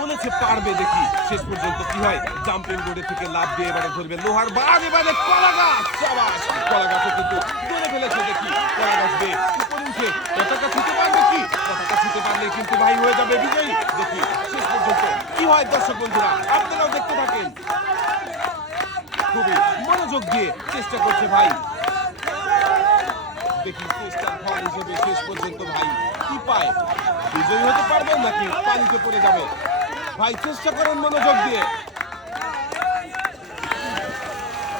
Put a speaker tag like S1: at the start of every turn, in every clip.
S1: বলেছে, পারবে দেখি। শেষ পর্যন্ত কি হয়? জাম্পিং বোর্ডে থেকে লাভ দিয়ে এবারে ধরবে লোহার বাদ এবারে কলা গাছ কলা গাছও কিন্তু ধরে ফেলেছে দেখি। কলা গাছ বেয়ে উপরে উঠে পতাকা ছুতে পারবে কি? পতাকা ছুতে পারলে কিন্তু ভাই হয়ে যাবে বিজয়ী। দেখি, শেষ পর্যন্ত কি হয় দর্শক বন্ধুরা? আপনারাও দেখতে থাকেন। খুবই মনোযোগ দিয়ে চেষ্টা করছে ভাই। দেখি চেষ্টার ফল হিসেবে শেষ পর্যন্ত ভাই কি পায়? বিজয়ী হতে পারবে নাকি পানিতে পড়ে যাবে? ভাই চেষ্টা করেন মনোযোগ দিয়ে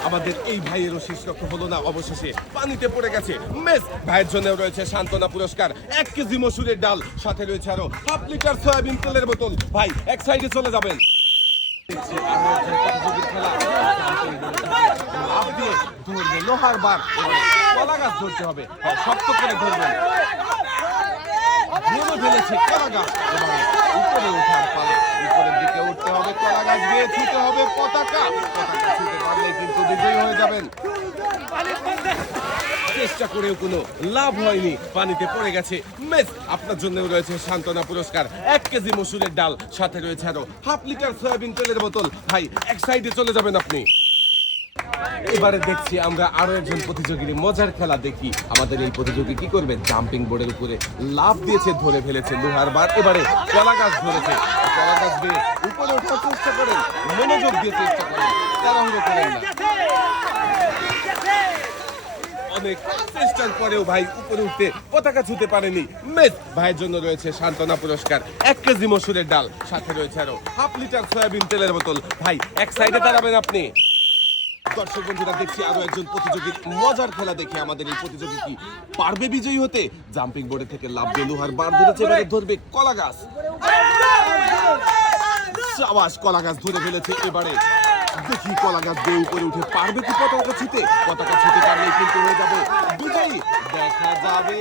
S1: আমাদের এই ভাইয়েরও শেষ রক্ত হলো না অবশেষে পানিতে পড়ে গেছে মেস ভাইয়ের জন্য রয়েছে সান্ত্বনা পুরস্কার এক কেজি মসুরের ডাল সাথে রয়েছে আরও হাফ লিটার সয়াবিন তেলের বোতল ভাই এক সাইডে চলে যাবেন লোহার বার কলা গাছ ধরতে হবে হ্যাঁ, শক্ত করে ধরবেন ধরে ফেলেছে কলা গাছ উপরে ওঠার পালা। উপরের দিকে উঠতে হবে, কলা গাছ দিয়ে ছুতে হবে পতাকা। পতাকা ছুতে পারলে কিন্তু বিজয়ী হয়ে যাবেন। চেষ্টা করেও কোনো লাভ হয়নি। পানিতে পড়ে গেছে। মেস, আপনার জন্য রয়েছে সান্ত্বনা পুরস্কার। এক কেজি মসুরের ডাল। সাথে রয়েছে আরও হাফ লিটার সয়াবিন তেলের বোতল। ভাই, এক সাইডে চলে যাবেন আপনি। এবারে দেখছি আমরা আরও একজন প্রতিযোগীর মজার খেলা দেখি। আমাদের এই প্রতিযোগী কি করবে? জাম্পিং বোর্ডের উপরে লাভ দিয়েছে, ধরে ফেলেছে লোহার বার। এবারে কলা গাছ ধরেছে। কলা গাছ দিয়ে উপরে ওঠার চেষ্টা করেন। মনোযোগ দিয়ে চেষ্টা তাড়াহুড়ো করেন না। অনেক পরেও ভাই উপরে উঠতে পতাকা পারেনি। ভাইয়ের জন্য রয়েছে সান্ত্বনা পুরস্কার। এক কেজি মসুরের ডাল। সাথে রয়েছে আরও লিটার সয়াবিন তেলের বোতল। ভাই, এক সাইডে দাঁড়াবেন আপনি। দর্শক বন্ধুরা, দেখছি আরও একজন প্রতিযোগীর মজার খেলা দেখে আমাদের এই প্রতিযোগী কি পারবে বিজয়ী হতে? জাম্পিং বোর্ডে থেকে লাভ দিয়ে লোহার বার ধরেছে, এবারে ধরবে কলা গাছ। সাবাস, কলা গাছ ধরে ফেলেছে, এবারে দেখি কলা গাছ দিয়ে উপরে উঠে পারবে কি পতাকা ছুতে? পতাকা ছুতে পারলে কিন্তু হয়ে যাবে বিজয়ী। দেখা যাবে,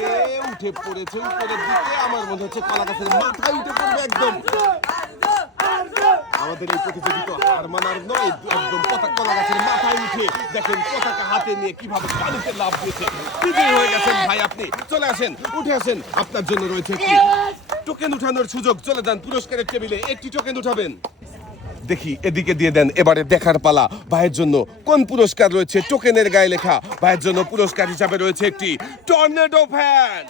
S1: উঠে পড়েছে উপরের দিকে, আমার মনে হচ্ছে কলা গাছের মাথায় উঠে পড়বে একদম। আমাদের এই প্রতিযোগিতা হার মানার নয়। একদম পতাকা গাছের মাথায় উঠে দেখেন পতাকা হাতে নিয়ে কীভাবে পানিতে লাভ দিয়েছে। বিজয়ী হয়ে গেছেন ভাই আপনি। চলে আসেন, উঠে আসেন। আপনার জন্য রয়েছে একটি টোকেন উঠানোর সুযোগ। চলে যান পুরস্কারের টেবিলে। একটি টোকেন উঠাবেন। দেখি, এদিকে দিয়ে দেন। এবারে দেখার পালা। ভাইয়ের জন্য কোন পুরস্কার রয়েছে? টোকেনের গায়ে লেখা। ভাইয়ের জন্য পুরস্কার হিসাবে রয়েছে একটি টর্নেডো ফ্যান।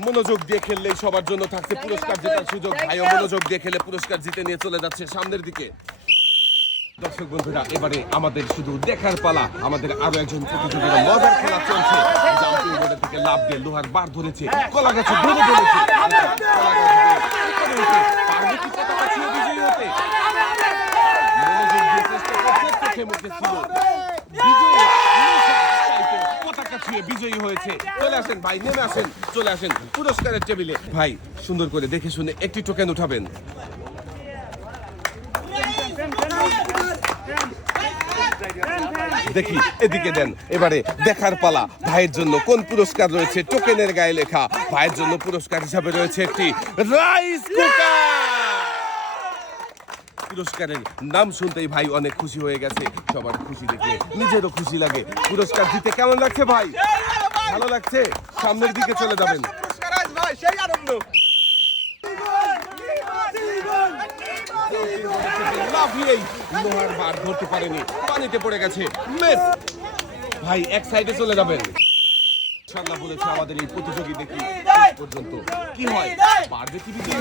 S1: মনোযোগ দিয়ে খেললেই সবার জন্য থাকছে পুরস্কার জেতার সুযোগ ভাইও মনোযোগ দিয়ে খেলে পুরস্কার জিতে নিয়ে চলে যাচ্ছে সামনের দিকে দর্শক বন্ধুরা এবারে আমাদের শুধু দেখার পালা আমাদের আরও একজন প্রতিযোগীরা মজার খেলা চলছে জাম্পিং বোর্ডে থেকে লাভ দিয়ে লোহার বার ধরেছে কলা গাছে ধরে ধরেছে কলা গাছ দিয়ে উপরে উঠে পারবে কি পতাকা ছুঁয়ে বিজয়ী হতে মনোযোগ দিয়ে চেষ্টা করছে চোখে মুখে ছিল বিজয়ী ছুঁয়ে বিজয়ী হয়েছে। চলে আসেন ভাই, নেমে আসেন, চলে আসেন পুরস্কারের টেবিলে। ভাই, সুন্দর করে দেখে শুনে একটি টোকেন উঠাবেন। দেখি, এদিকে দেন, এবারে দেখার পালা। ভাইয়ের জন্য কোন পুরস্কার রয়েছে? টোকেনের গায়ে লেখা। ভাইয়ের জন্য পুরস্কার হিসাবে রয়েছে একটি রাইস কুকার। পুরস্কারের নাম শুনতেই ভাই অনেক খুশি হয়ে গেছে। সবার খুশি দেখে নিজেরও খুশি লাগে। পুরস্কার দিতে কেমন লাগছে ভাই? ভালো লাগছে? সামনের দিকে চলে যাবেন। লোহার বার ধরতে পারেনি। পানিতে পড়ে গেছে। ভাই, এক সাইডে চলে যাবেন। বলেছে আমাদের এই প্রতিযোগী দেখি! পর্যন্ত কি হয়? পারবে কি বিজয়ী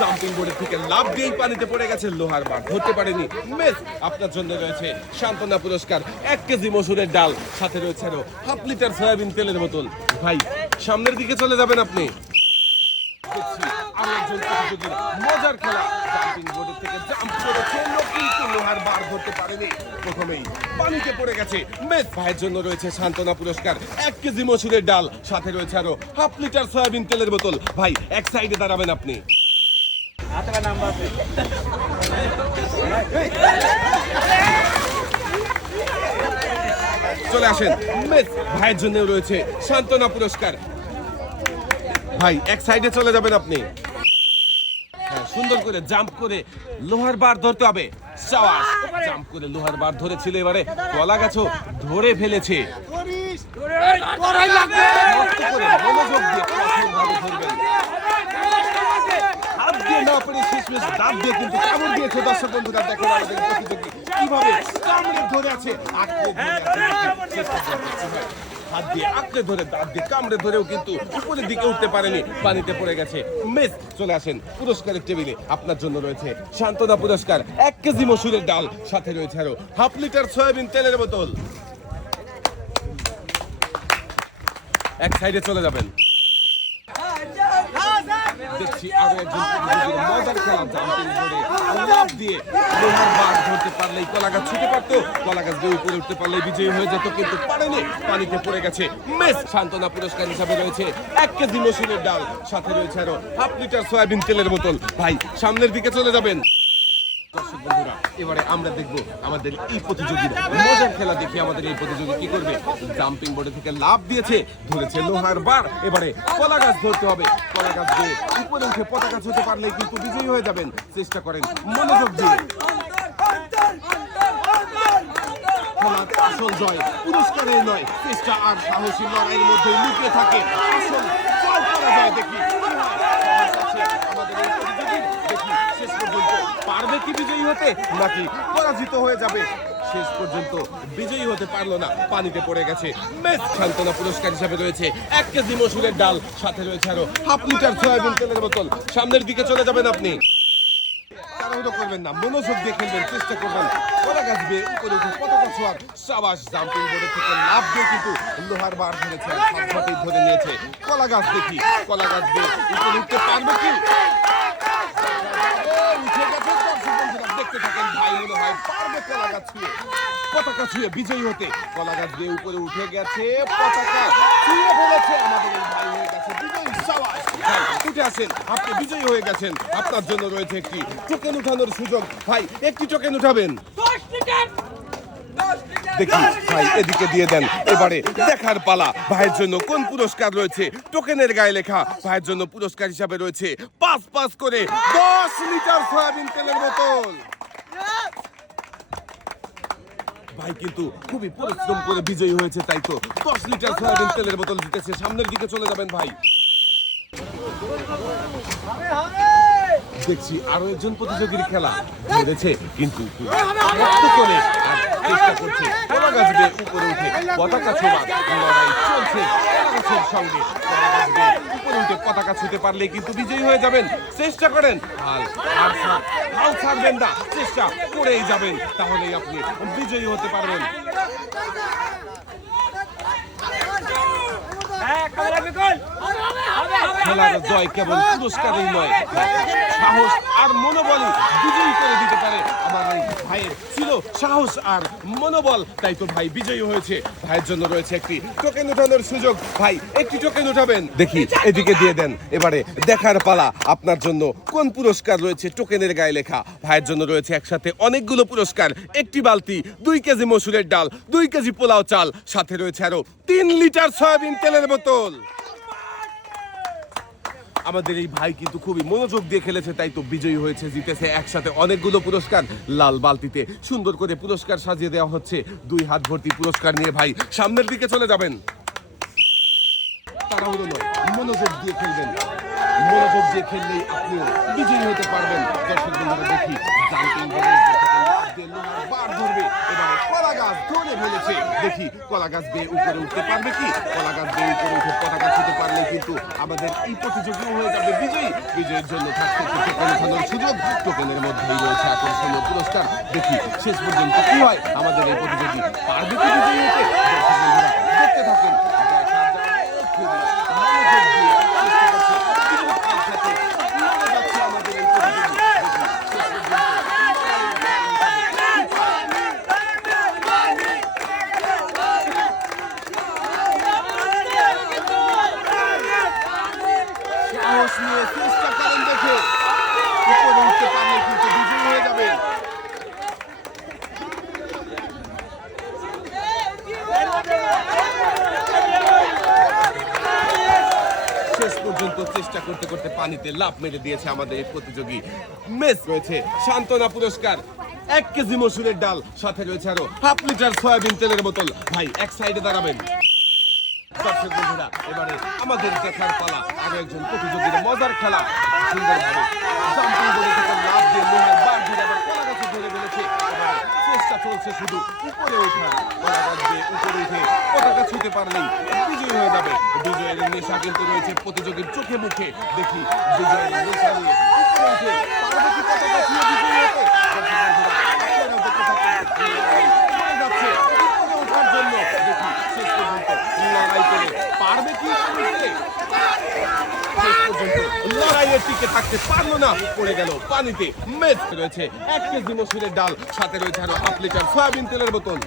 S1: জাম্পিং বোর্ডের থেকে লাভ দিয়েই পানিতে পড়ে গেছে লোহার বার ধরতে পারেনি। মেস আপনার জন্য রয়েছে সান্ত্বনা পুরস্কার। এক কেজি মসুরের ডাল সাথে রয়েছে আরও হাফ লিটার সয়াবিন তেলের বোতল। ভাই সামনের দিকে চলে যাবেন আপনি। দেখছি প্রতিযোগীর মজার খেলা। জাম্পিং বোর্ডের থেকে জাম্প করেছে কিন্তু লোহার বার ধরতে পারেনি। প্রথমেই পানিতে পড়ে গেছে। মেস ভাইয়ের জন্য রয়েছে সান্ত্বনা পুরস্কার। এক কেজি মসুরের ডাল সাথে রয়েছে আরও হাফ লিটার সয়াবিন তেলের বোতল। ভাই এক সাইডে দাঁড়াবেন আপনি। চলে আসেন। মেস ভাইয়ের জন্য রয়েছে সান্ত্বনা পুরস্কার। ভাই এক সাইডে চলে যাবেন আপনি। সুন্দর করে জাম্প করে লোহার বার ধরতে হবে। সাবাস জাম্প করে লোহার বার ধরেছিল এবারে কলা গাছও ধরে ফেলেছে। কীভাবে ধরে আছে হাত দিয়ে আঁকড়ে ধরে, দাঁত দিয়ে কামড়ে ধরেও কিন্তু উপরের দিকে উঠতে পারেনি, পানিতে পড়ে গেছে। মেস চলে আসেন পুরস্কারের টেবিলে। আপনার জন্য রয়েছে সান্ত্বনা পুরস্কার, এক কেজি মসুরের ডাল, সাথে রয়েছে আরও হাফ লিটার সয়াবিন তেলের বোতল। এক সাইডে চলে যাবেন। দেখছি আরও একজন মজার খেলা লাভ দিয়ে লোহার বার ধরতে পারলেই কলা গাছ ছুটে কলা গাছ দিয়ে উপরে উঠতে পারলেই বিজয়ী হয়ে যেত, কিন্তু পারেনি, পানিতে পড়ে গেছে। মেস সান্ত্বনা পুরস্কার হিসাবে রয়েছে এক কেজি ডাল, সাথে রয়েছে আরও হাফ লিটার সয়াবিন তেলের বোতল। ভাই, সামনের দিকে চলে যাবেন। এবারে আমরা দেখব আমাদের এই প্রতিযোগীর। মজার খেলা দেখি আমাদের এই প্রতিযোগী কি করবে? জাম্পিং বোর্ডে থেকে লাভ দিয়েছে, ধরেছে লোহার বার, এবারে কলা গাছ ধরতে হবে। উপরে উঠে পতাকা ছুতে পারলে কিন্তু বিজয়ী হয়ে যাবেন। চেষ্টা করেন মনোযোগ দিয়ে। আসল জয় পুরস্কারের নয়, চেষ্টা আর সাহসী লড়াইয়ের মধ্যে লুকিয়ে থাকে। পারবে কি বিজয়ী হতে, নাকি পরাজিত হয়ে যাবে? শেষ পর্যন্ত বিজয়ী হতে পারল না। পানিতে পড়ে গেছে। বেশ সান্ত্বনা পুরস্কার হিসাবে রয়েছে। এক কেজি মসুরের ডাল, সাথে রয়েছে আরও হাফ লিটার সয়াবিন তেলের বোতল। সামনের দিকে চলে যাবেন আপনি। কলা গাছ দেখি, কলা গাছ দিয়ে উপরে উঠতে পারবে কি ও, উঠে গেছে দর্শক বন্ধুরা, দেখতে থাকেন ভাই মনে হয় পারবে কলা গাছ ছুঁয়ে। পতাকা ছুঁয়ে বিজয়ী হতে। কলা গাছ দিয়ে উপরে উঠে গেছে পতাকা ছুঁয়ে ফেলেছে। আমাদের এই ভাই হয়ে গেছে বিজয়ী। সাবাস। উঠে আসেন। আপনি বিজয়ী হয়ে গেছেন। আপনার জন্য রয়েছে একটি টোকেন উঠানোর সুযোগ। ভাই একটি টোকেন উঠাবেন। দেখি ভাই এদিকে দিয়ে দেন। এবারে দেখার পালা। ভাইয়ের জন্য কোন পুরস্কার রয়েছে? টোকেনের গায়ে লেখা। ভাইয়ের জন্য পুরস্কার হিসাবে রয়েছে পাঁচ পাঁচ করে দশ লিটার সয়াবিন তেলের বোতল। ভাই কিন্তু খুবই পরিশ্রম করে বিজয়ী হয়েছে তাই তো দশ লিটার সয়াবিন তেলের বোতল জিতেছে সামনের দিকে চলে যাবেন ভাই দেখছি আরও একজন প্রতিযোগীর খেলা হেরেছে কিন্তু করে পতাকা ছুতে পারলে কিন্তু বিজয়ী হয়ে যাবেন। চেষ্টা করেন। না। চেষ্টা করেই যাবেন। তাহলেই আপনি বিজয়ী হতে পারবেন। জয় কেবল পুরস্কারই নয়, সাহস আর মনোবলই বিজয়ী করে দিতে পারে আমার এই ভাইয়ের ছিল সাহস আর মনোবল। তাই তো ভাই বিজয়ী হয়েছে। ভাইয়ের জন্য রয়েছে একটি টোকেন উঠানোর সুযোগ। ভাই, একটি টোকেন উঠাবেন। দেখি, এদিকে দিয়ে দেন। এবারে দেখার পালা। আপনার জন্য কোন পুরস্কার রয়েছে টোকেনের গায়ে লেখা? ভাইয়ের জন্য রয়েছে একসাথে অনেকগুলো পুরস্কার। একটি বালতি, দুই কেজি মসুরের ডাল, দুই কেজি পোলাও চাল। সাথে রয়েছে আরও তিন লিটার সয়াবিন তেলের বোতল। আমাদের এই ভাই কিন্তু খুবই মনোযোগ দিয়ে খেলেছে, তাই তো বিজয়ী হয়েছে, জিতেছে একসাথে অনেকগুলো পুরস্কার। লাল বালতিতে সুন্দর করে পুরস্কার সাজিয়ে দেওয়া হচ্ছে। দুই হাত ভর্তি পুরস্কার নিয়ে ভাই সামনের দিকে চলে যাবেন। মনোযোগ দিয়ে খেলবেন। মনোযোগ দিয়ে খেললেই আপনিও বিজয়ী হতে পারবেন। দর্শক বন্ধুরা, দেখি কলা গাছ ধরে ফেলেছে। দেখি কলা গাছ বেয়ে উপরে উঠতে পারবে কি? কলা গাছ বেয়ে উপরে উঠে পতাকা ছুতে পারলে কিন্তু আমাদের এই প্রতিযোগী হয়ে যাবে বিজয়ী। বিজয়ের জন্য একটি টোকেন উঠানোর সুযোগ। টোকেনের মধ্যেই রয়েছে আকর্ষণীয় পুরস্কার। দেখি শেষ পর্যন্ত কি হয়? আমাদের এই প্রতিযোগী পারবে কি বিজয়ী হতে দেখতে থাকেন দেখা যাক খুবই মনোযোগ দিয়ে চেষ্টা করছে বিজয়ী সাথে লড়ে যাচ্ছে আমাদের এই প্রতিযোগী দেখি শেষ পর্যন্ত সাহস নিয়ে চেষ্টা করেন দেখে উপরে উঠতে পারলে কিন্তু বিজয়ী হয়ে যাবে শেষ পর্যন্ত চেষ্টা করতে করতে পানিতে লাভ মেরে দিয়েছে আমাদের এই প্রতিযোগী। মেস রয়েছে, সান্ত্বনা পুরস্কার, এক কেজি মসুরের ডাল, সাথে রয়েছে আরও হাফ লিটার সয়াবিন তেলের বোতল। ভাই, এক সাইডে দাঁড়াবেন। এবারে আমাদের দেখার পালা, আরও একজন প্রতিযোগীর মজার খেলা, সুন্দরভাবে করে থেকে আছে শুধু উপরে ওঠা উপরে উঠে। পতাকা ছুঁতে পারলেই বিজয়ী হয়ে যাবে। বিজয়ের নেশা কিন্তু রয়েছে প্রতিযোগীর চোখে মুখে। দেখি বিজয়ের নেশা নিয়ে উপরে উঠে। লড়াই চলে যাচ্ছে উপরে ওঠার জন্য দেখি শেষ পর্যন্ত লড়াই করে পারবে কি উঠতে? শেষ পর্যন্ত লড়াইয়ের টিকে থাকতে পারল না। পড়ে গেল পানিতে। মেদ রয়েছে। এক কেজি মসুরের ডাল। সাথে রয়েছে আরও হাফ লিটার সয়াবিন তেলের বোতল।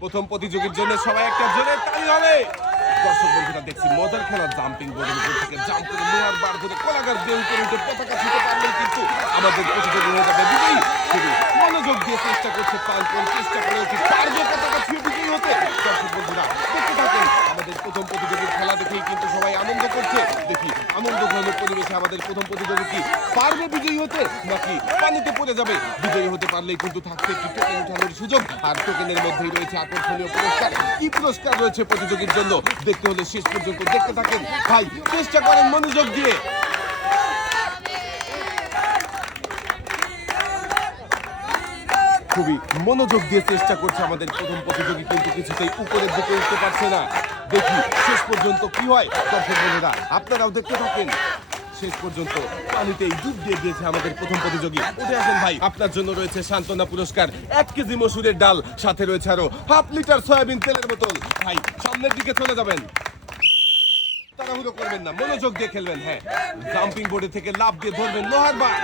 S1: প্রথম প্রতিযোগীর জন্য সবাই একটা জোরে তালি হবে। দেখছি মজার খেলা। জাম্পিং বোর্ডের উপর থেকে জাম্প করে উঠে আমাদের মনোযোগ দিয়ে চেষ্টা করছে চেষ্টা করে হতে। দর্শক বন্ধুরা আমাদের প্রথম প্রতিযোগীর খেলা দেখেই কিন্তু করছে। দেখি, আনন্দ ঘন পরিবেশে আমাদের প্রথম প্রতিযোগী কি? পারবে বিজয়ী হতে, নাকি পানিতে পড়ে যাবে? বিজয়ী হতে পারলেই কিন্তু থাকছে একটি টোকেন উঠানোর সুযোগ। আর টোকেনের মধ্যেই রয়েছে আকর্ষণীয় পুরস্কার। কি পুরস্কার রয়েছে প্রতিযোগীর জন্য? দেখতে হলে শেষ পর্যন্ত দেখতে থাকেন। ভাই, চেষ্টা করেন মনোযোগ দিয়ে। খুবই মনোযোগ দিয়ে চেষ্টা করছে আমাদের প্রথম প্রতিযোগী, কিন্তু কিছুতেই উপরের দিকে উঠতে পারছে না। দেখি শেষ পর্যন্ত কি হয়, দর্শক বন্ধুরা, আপনারাও দেখতে থাকেন। শেষ পর্যন্ত পানিতেই ডুব দিয়ে দিয়েছে আমাদের প্রথম প্রতিযোগী। উঠে আসেন ভাই, আপনার জন্য রয়েছে সান্ত্বনা পুরস্কার। এক কেজি মসুরের ডাল, সাথে রয়েছে আরও হাফ লিটার সয়াবিন তেলের বোতল। ভাই, সামনের দিকে চলে যাবেন। তাড়াহুড়ো করবেন না, মনোযোগ দিয়ে খেলবেন হ্যাঁ। জাম্পিং বোর্ডে থেকে লাভ দিয়ে ধরবেন লোহার বার।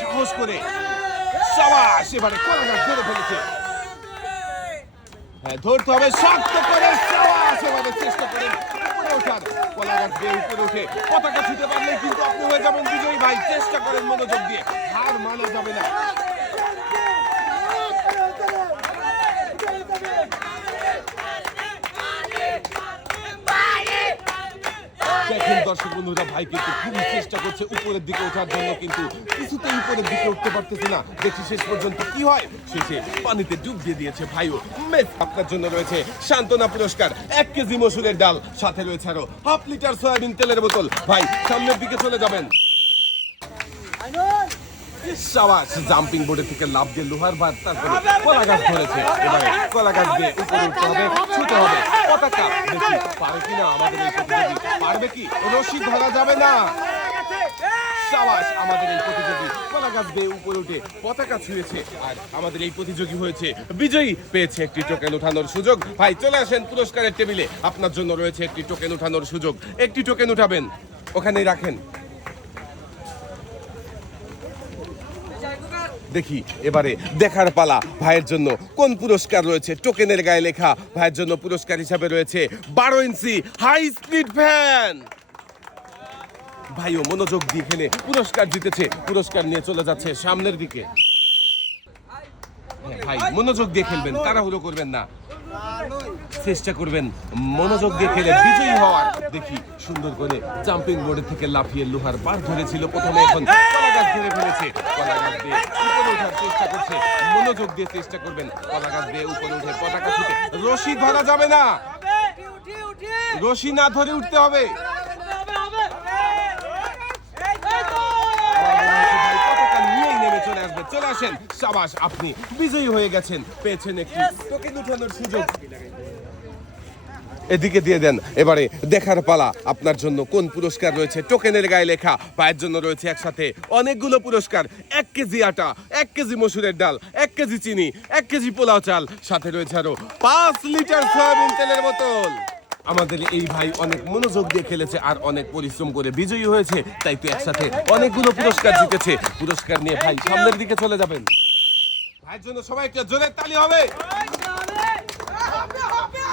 S1: সাহস করে। সাবাস, এবারে কলাগাছ ধরে ফেলেছে। হ্যাঁ ধরতে হবে, শক্ত করে সাবাস, এবারে চেষ্টা করে উপরে ওঠার। কলাগাছ দিয়ে উপরে উঠে পতাকা ছুটে পারলে কিন্তু আপনি হয়ে যাবেন বিজয়ী ভাই। চেষ্টা করেন মনোযোগ দিয়ে। হার মানা যাবে না। দেখেন দর্শক বন্ধুরা, ভাই কিন্তু খুবই চেষ্টা করছে উপরের দিকে ওঠার জন্য, কিন্তু কিছুতেই উপরের দিকে উঠতে পারতেছে না। দেখি শেষ পর্যন্ত কি হয়? শেষে পানিতে ডুব দিয়ে দিয়েছে ভাইও। মেস আপনার জন্য রয়েছে সান্ত্বনা পুরস্কার, এক কেজি মসুরের ডাল। সাথে রয়েছে আরও হাফ লিটার সয়াবিন তেলের বোতল। ভাই, সামনের দিকে চলে যাবেন। সাবাস জাম্পিং বোর্ডের থেকে লাভ দিয়ে লোহার বার তারপরে কলা গাছ ধরেছে। এবারে কলা গাছ দিয়ে উপরে উঠতে হবে, ছুটে হবে। পতাকা দেখি পারে কিনা আমাদের এই প্রতিযোগী? পারবে কি? রশি ধরা যাবে না। সাবাস, আমাদের এই প্রতিযোগী কলা গাছ দিয়ে উপরে উঠে পতাকা ছুঁয়েছে আর আমাদের এই প্রতিযোগী হয়েছে, বিজয়ী পেয়েছে একটি টোকেন ওঠানোর সুযোগ। ভাই, চলে আসেন পুরস্কারের টেবিলে। আপনার জন্য রয়েছে একটি টোকেন ওঠানোর সুযোগ। একটি টোকেন উঠাবেন, ওখানেই রাখেন। দেখি এবারে দেখার পালা। ভাইয়ের জন্য কোন পুরস্কার রয়েছে? টোকেনের গায়ে লেখা ভাইয়ের জন্য পুরস্কার হিসাবে রয়েছে বারো ইঞ্চি হাই স্পিড ফ্যান ভাইও মনোযোগ দিয়ে খেলে পুরস্কার জিতেছে পুরস্কার নিয়ে চলে যাচ্ছে সামনের দিকে। হ্যাঁ, ভাই মনোযোগ দিয়ে খেলবেন তাড়াহুড়ো করবেন না। চেষ্টা করবেন মনোযোগ দিয়ে খেলে বিজয়ী হওয়ার। দেখি সুন্দর করে জাম্পিং বোর্ডের থেকে লাফিয়ে লোহার বার ধরেছিল প্রথমে এখন কলাগাছ ধরে ফেলেছে। কলাগাছ দিয়ে উপরে ওঠার চেষ্টা করছে। মনোযোগ দিয়ে চেষ্টা করবেন। কলাগাছ দিয়ে উপরে উঠে পতাকা ছুটে। রশি ধরা যাবে না। রশি না ধরে উঠতে হবে আমার মনে হচ্ছে ভাই পতাকা নিয়েই নেমে চলে আসেন সাবাস আপনি বিজয়ী হয়ে গেছেন পেয়েছেন একটি টোকেন উঠানোর সুযোগ। এদিকে দিয়ে দেন এবারে দেখার পালা আপনার জন্য কোন পুরস্কার রয়েছে? টোকেনের গায়ে লেখা পায়ের জন্য রয়েছে একসাথে অনেকগুলো পুরস্কার এক কেজি আটা এক কেজি মসুরের ডাল এক কেজি চিনি এক কেজি পোলাও চাল সাথে রয়েছে আরও পাঁচ লিটার সয়াবিন তেলের বোতল। আমাদের এই ভাই অনেক মনোযোগ দিয়ে খেলেছে আর অনেক পরিশ্রম করে বিজয়ী হয়েছে। তাই তো একসাথে অনেকগুলো পুরস্কার জিতেছে। পুরস্কার নিয়ে ভাই সামনের দিকে চলে যাবেন। ভাইয়ের জন্য সবাই একটা জোরের তালি হবে।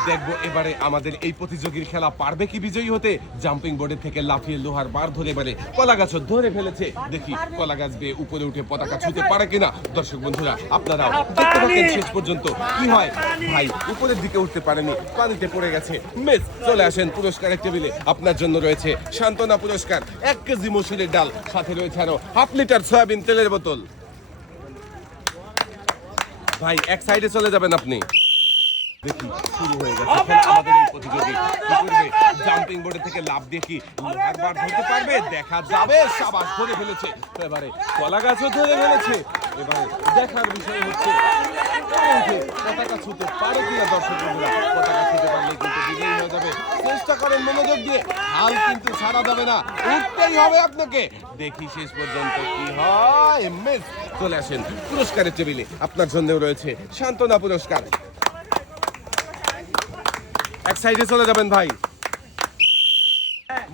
S1: দেখব এবারে আমাদের এই প্রতিযোগীর খেলা পারবে কি বিজয়ী হতে? জাম্পিং বোর্ডের থেকে লাফিয়ে লোহার বার ধরে এবারে কলা গাছ ধরে ফেলেছে। দেখি কলা গাছ বেয়ে উপরে উঠে পতাকা ছুঁতে পারে কিনা? দর্শক বন্ধুরা, আপনারা শেষ পর্যন্ত। কি হয়? ভাই, উপরের দিকে উঠতে পারেনি, পানিতে পড়ে গেছে। মেস, চলে আসেন পুরস্কারের টেবিলে। আপনার জন্য রয়েছে সান্ত্বনা পুরস্কার। এক কেজি মসুরের ডাল। সাথে রয়েছে আরও হাফ লিটার সয়াবিন তেলের বোতল। ভাই, এক সাইডে চলে যাবেন আপনি। দেখি শুরু হয়ে গেছে। আমাদের এই প্রতিযোগী কি করবে জাম্পিং বোর্ডে থেকে লাভ একবার ধরতে পারবে? দেখা যাবে সাবাস ধরে ফেলেছে। এবারে কলা গাছও ধরে ফেলেছে। এবারে দেখার বিষয় হচ্ছে পতাকা ছুতে পারে কিনা দর্শক বন্ধুরা? পতাকা ছুতে পারলে কিন্তু বিজয়ী হয়ে যাবে। চেষ্টা করেন মনোযোগ দিয়ে। হাল কিন্তু ছাড়া যাবে না। উঠতেই হবে আপনাকে। দেখি শেষ পর্যন্ত কি হয়। মিস চলে আসেন পুরস্কারের টেবিলে। আপনার জন্যও রয়েছে সান্ত্বনা পুরস্কার। এক সাইডে চলে যাবেন ভাই।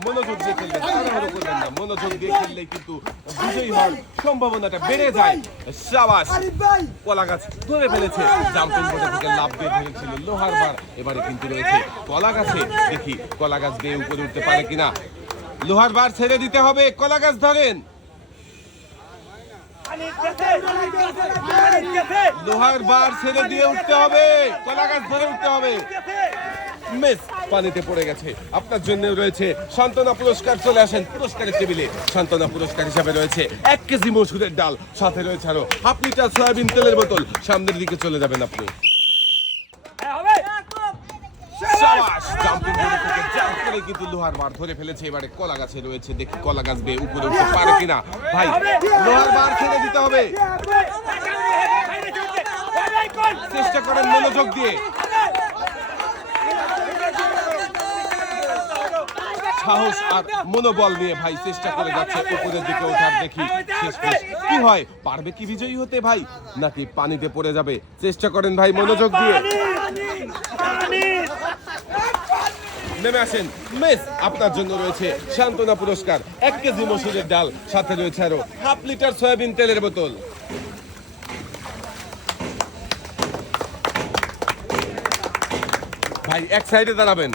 S1: মনোযোগ দিয়ে খেলবেন, তাড়াহুড়ো করবেন না। মনোযোগ দিয়ে খেললে কিন্তু বিজয়ী হওয়ার সম্ভাবনাটা বেড়ে যায়। সাবাস কলা গাছ ধরে ফেলেছে। জাম্পিং বোর্ডে থেকে লাভ দিয়ে ধরেছিল লোহার বার। এবারে কিন্তু রয়েছে কলা গাছে দেখি কলা গাছ দিয়ে উপরে উঠতে পারে কিনা। লোহার বার ছেড়ে দিতে হবে। কলা গাছ ধরেন। লোহার বার ছেড়ে দিয়ে উঠতে হবে। কলা গাছ ধরে উঠতে হবে। মিস পানিতে পড়ে গেছে। আপনার জন্য রয়েছে সান্ত্বনা পুরস্কার, চলে আসেন পুরস্কারের টেবিলে। সান্ত্বনা পুরস্কার হিসাবে রয়েছে এক কেজি মসুরের ডাল, সাথে রয়েছে আরও হাফ লিটার সয়াবিন তেলের বোতল। সামনের দিকে চলে যাবেন আপনি। চেষ্টা করেন মনোযোগ দিয়ে। সাহস আর মনোবল নিয়ে ভাই চেষ্টা করে যাচ্ছে উপরের দিকে ওঠার দেখি। শেষ শেষ। কি হয়? পারবে কি বিজয়ী হতে ভাই? নাকি পানিতে পড়ে যাবে? চেষ্টা করেন ভাই মনোযোগ দিয়ে। নেমে আসেন। মেস আপনার জন্য রয়েছে সান্ত্বনা পুরস্কার। এক কেজি মসুরের ডাল সাথে রয়েছে আরও হাফ লিটার সয়াবিন তেলের বোতল। ভাই এক সাইডে দাঁড়াবেন।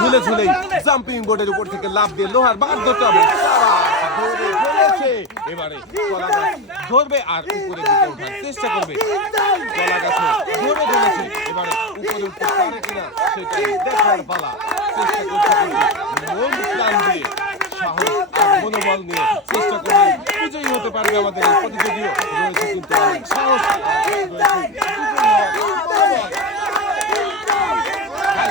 S1: ঝুলে ঝুলে জাম্পিং বোর্ডের উপর থেকে লাভ দিয়ে লোহার বার ধরতে হবে। এবারে কলা গাছ ধরবে আর উপরে দিকে ওঠার চেষ্টা করবে। কলা গাছে ধরে ধরেছে এবারে উপরে উঠতে পারে কিনা সেটাই দেখার পালা। চেষ্টা মন প্রাণ দিয়ে সাহস আর মনোবল নিয়ে চেষ্টা করবে বিজয়ী হতে পারবে আমাদের প্রতিযোগীও। রয়েছে কিন্তু সাহস আর রয়েছে বিজয়ী হওয়ার আর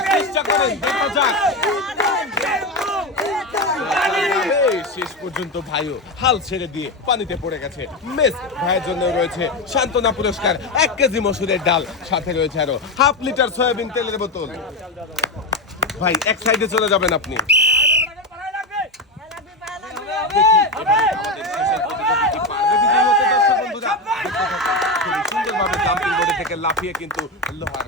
S1: শেষ পর্যন্ত ভাইও হাল ছেড়ে দিয়ে পানিতে পড়ে গেছে মেস ভাইয়ের জন্য রয়েছে সান্ত্বনা পুরস্কার এক কেজি মসুরের ডাল সাথে রয়েছে আরও হাফ লিটার সয়াবিন তেলের বোতল ভাই এক সাইডে চলে যাবেন আপনি সুন্দরভাবে জাম্পিং বোর্ডে থেকে লাফিয়ে কিন্তু লোহার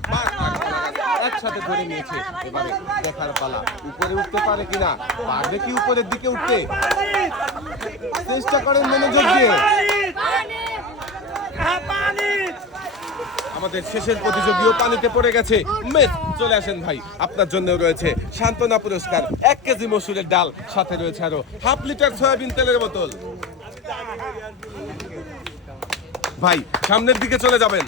S1: একসাথে ধরে নিয়েছে। এবারে দেখার পালা। উপরে উঠতে পারে কিনা? পারবে কি উপরের দিকে উঠতে? চেষ্টা করেন মনোযোগ দিয়ে। আমাদের শেষের প্রতিযোগীও পানিতে পড়ে গেছে। মেস চলে আসেন ভাই। আপনার জন্য রয়েছে সান্ত্বনা পুরস্কার। এক কেজি মসুরের ডাল সাথে রয়েছে আরও হাফ লিটার সয়াবিন তেলের বোতল। ভাই সামনের দিকে চলে যাবেন।